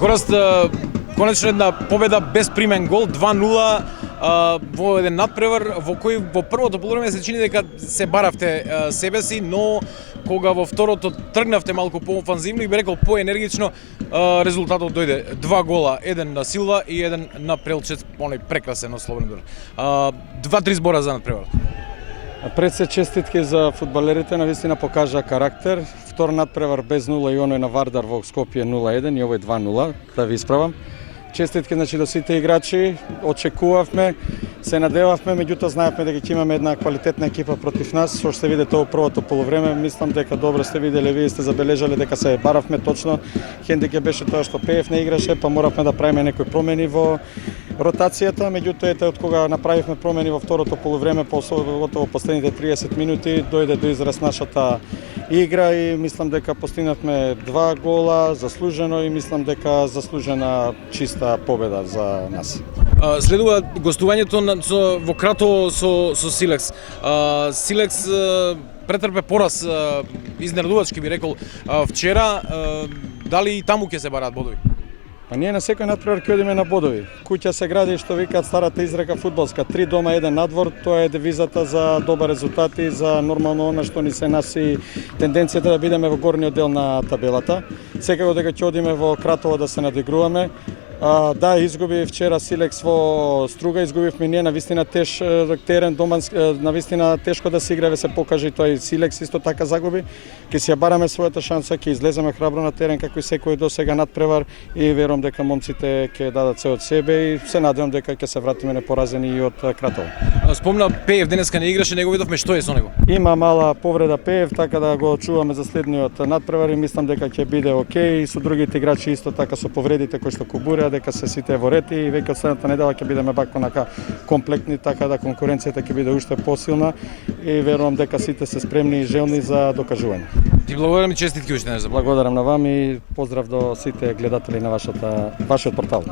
Гораст, конечно една победа без примен гол, 2-0 во еден надпревар во кој во првото полувреме се чини дека се баравте себе си, но кога во второто тргнавте малку поофанзивно и би рекол поенергично, резултатот дојде 2 гола, еден на Силва и еден на Прелчец, оној прекрасен ослободен удар. 2-3 збора за надпреварот. Пред се честитки за фудбалерите, навистина покажа карактер. Втор надпревар без 0 и оној на Вардар во Скопје 0-1 и овој 2-0, да ви исправам. Честитки до сите играчи, очекувавме, се надевавме, меѓутоа знаевме дека ќе имаме една квалитетна екипа против нас, што се види тоа првото полувреме. Мислам дека добро сте виделе, вие сте забележале дека се баравме точно. Хендикеп беше тоа што Пеев не играше, па моравме да правиме некои промени во ротацијата, меѓутоа ете од кога направивме промени во второто полувреме, посебно последните 30 минути, дојде до израз нашата игра и мислам дека постигнавме 2 гола заслужено и мислам дека заслужена чиста победа за нас. Следува гостувањето во Кратово со Силекс. Силекс претрпе пораз, изненадувачки би рекол вчера. Дали и таму ќе се бараат бодови? Па ние на секој надпревар ќе одиме на бодови. Куќа се гради, што викаат старата изрека фудбалска, 3 дома, 1 надвор, тоа е девизата за добар резултат и за нормално она што ни се наси тенденцијата да бидеме во горниот дел на табелата. Секако дека ќе одиме во Кратово да се надигруваме. Да, изгуби вчера Силекс во Струга, изгубивме ние на вистина тежок терен, на вистина тешко да се игра, се покаже тоа и Силекс исто така загуби. Ќе си ја бараме својата шанса, ќе излеземе храбро на терен како и секој досега надпревар и верувам дека момците ќе дадат се од себе и се надевам дека ќе се вратиме непоразени и од Кратово. Спомна Пеев денеска не играше, него видовме, што е со него? Има мала повреда Пеев, така да го чуваме за следниот надпревар и мислам дека ќе биде окей. Со другите играчи исто така со повредите кои што Кобура, дека се сите во ред и веќе од следната недела ќе бидеме бако нака комплектни, така да конкуренцијата ќе биде уште посилна и верувам дека сите се спремни и желни за докажување. Ти благодарам и честитки уште еднаш. Благодарам на вам и поздрав до сите гледатели на вашиот портал.